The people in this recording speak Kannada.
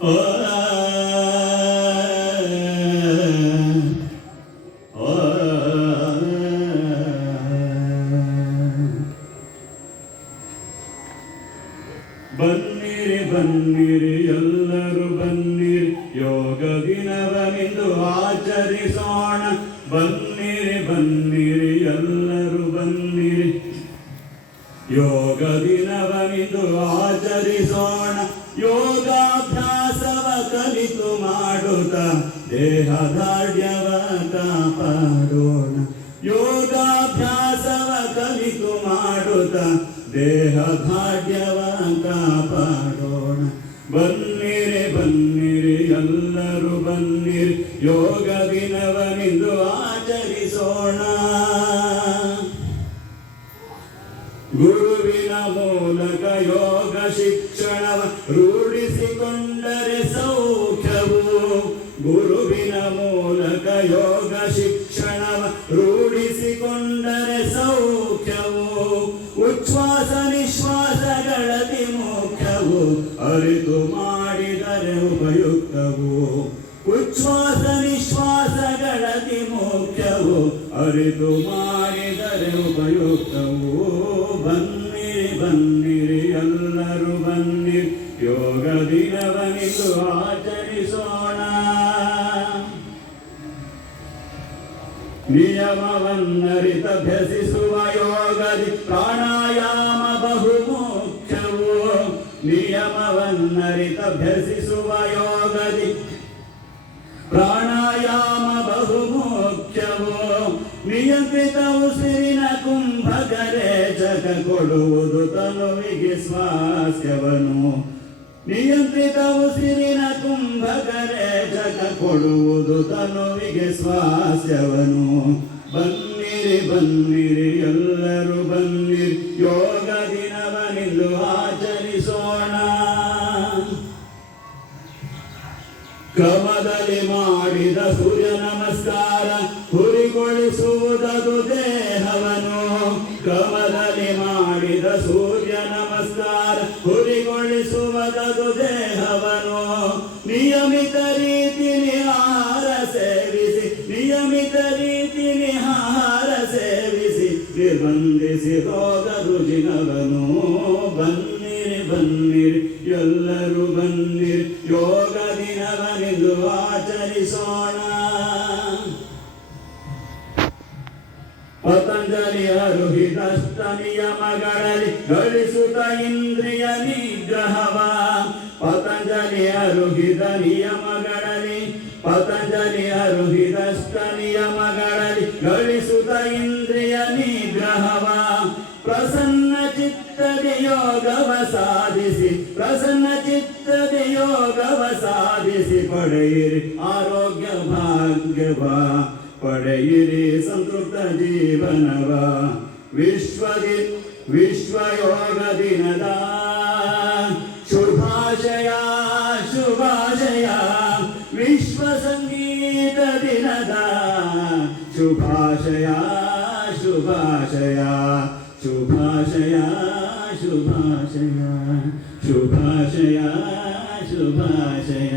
ಬನ್ನಿರಿ ಬನ್ನಿರಿ ಎಲ್ಲರೂ ಬನ್ನಿರಿ ಯೋಗ ದಿನವನಿಂದು ಆಚರಿಸೋಣ. ಬನ್ನಿರಿ ಬನ್ನಿರಿ ಎಲ್ಲರೂ ಬನ್ನಿರಿ ಯೋಗ ದಿನವನಿಂದು ಆಚರಿಸೋಣ. ಯೋಗಾಭ್ಯಾಸವ ಕಲಿತು ಮಾಡುತ್ತ ದೇಹದಾರ್ಢ್ಯವ ಕಾಪಾಡೋಣ. ಯೋಗಾಭ್ಯಾಸವ ಕಲಿತು ಮಾಡುತ್ತ ದೇಹದಾರ್ಢ್ಯವ ಕಾಪಾಡೋಣ. ಬನ್ನಿರಿ ಬನ್ನಿರಿ ಎಲ್ಲರೂ ಬನ್ನಿರಿ ಯೋಗ ದಿನವನಿಂದು ಆಚರಿಸೋಣ. ಗುರುವಿನ ಮೂಲಕ ಯೋಗ ಶಿಕ್ಷಣವ ರೂಢಿಸಿಕೊಂಡರೆ ಸೌಖ್ಯವು. ಗುರುವಿನ ಮೂಲಕ ಯೋಗ ಶಿಕ್ಷಣವ ರೂಢಿಸಿಕೊಂಡರೆ ಸೌಖ್ಯವು. ಉಚ್ಛ್ವಾಸ ನಿಶ್ವಾಸಗಳತಿ ಮುಖ್ಯವು, ಅರಿತು ಮಾಡಿದರೆ ಉಪಯುಕ್ತವು. ಉಚ್ಛ್ವಾಸ ನಿಶ್ವಾಸಗಳತಿ ಮುಖ್ಯವು, ಅರಿತು ಮಾಡಿದರೆ ಉಪಯುಕ್ತವು. ಬನ್ನಿರಿ ಬನ್ನಿರಿ ಎಲ್ಲರೂ ಬನ್ನಿರಿ ಯೋಗ ದಿನವನಿಂದು ಆಚರಿಸೋಣ. ನಿಯಮವನ್ನರಿತಭ್ಯಸಿಸುವ ಯೋಗದಿ ಪ್ರಾಣಾಯಾಮ ಬಹು ಮುಖ್ಯವು. ನಿಯಮವನ್ನರಿತಭ್ಯಸಿಸುವ ಯೋಗದಿ ಪ್ರಾಣಾಯಾಮ ಬಹು ಮುಖ್ಯವು. ನಿಯಂತ್ರಿತ ಉಸಿರಿನ ಕುಂಭಕರೆ ಜಗ ಕೊಡುವುದು ತನುವಿಗೆ ಸ್ವಾಸ್ಥ್ಯವನು. ನಿಯಂತ್ರಿತ ಉಸಿರಿನ ಕುಂಭಕರೆ ಜಗ ಕೊಡುವುದು ತನುವಿಗೆ ಸ್ವಾಸ್ಥ್ಯವನು. ಬನ್ನಿರಿ ಬನ್ನಿರಿ ಎಲ್ಲರೂ ಬನ್ನಿರಿ ಯೋಗ ದಿನವನಿಂದು ಆಚರಿಸೋಣ. ಕ್ರಮದಲ್ಲಿ ಮಾಡಿದ ಸೂರ್ಯ ನಮಸ್ಕಾರ ಹುರಿಗೊಳಿಸುವುದದು ದೇಹವನು. ಕ್ರಮದಲ್ಲಿ ಮಾಡಿದ ಸೂರ್ಯ ನಮಸ್ಕಾರ ಹುರಿಗೊಳಿಸುವುದದು ದೇಹವನು. ನಿಯಮಿತ ರೀತಿ ನಿಹಾರ ಸೇವಿಸಿ, ನಿಯಮಿತ ರೀತಿ ನಿಹಾರ ಸೇವಿಸಿ ನಿರ್ಬಂಧಿಸಿ ರೋಗ ರುಜಿನವನು. ಬನ್ನಿರಿ ಬನ್ನಿರಿ ಎಲ್ಲರೂ ಬನ್ನಿರಿ ಯೋಗ ದಿನವನಿಂದು ಆಚರಿಸೋಣ. ಪತಂಜಲಿ ಅರುಹಿತಸ್ಥ ನಿಯಮಗಳಲ್ಲಿ ಗಳಿಸುತ್ತ ಇಂದ್ರಿಯ ನಿಗ್ರಹವ. ಪತಂಜಲಿ ಅರುಹಿತ ನಿಯಮಗಳಲ್ಲಿ, ಪತಂಜಲಿ ಅರುಹಿತಸ್ಥ ನಿಯಮಗಳಲ್ಲಿ ಗಳಿಸುತ್ತ ಇಂದ್ರಿಯ ನಿಗ್ರಹವ. ಪ್ರಸನ್ನ ಚಿತ್ತದಿ ಯೋಗವ ಸಾಧಿಸಿ, ಪ್ರಸನ್ನ ಚಿತ್ತದಿ ಯೋಗವ ಸಾಧಿಸಿ ಪಡೆಯಿರಿ ಆರೋಗ್ಯ ಭಾಗ್ಯವ. ಪಡೆಯಿರಿ ಸಂತೃಪ್ತ ಜೀವನವ. ವಿಶ್ವ ಯೋಗ ದಿನದ ಶುಭಾಶಯ ಶುಭಾಶಯ. ವಿಶ್ವ ಸಂಗೀತ ದಿನದ ಶುಭಾಶಯ ಶುಭಾಶಯ. ಶುಭಾಶಯ ಶುಭಾಶಯ ಶುಭಾಶಯ ಶುಭಾಶಯ.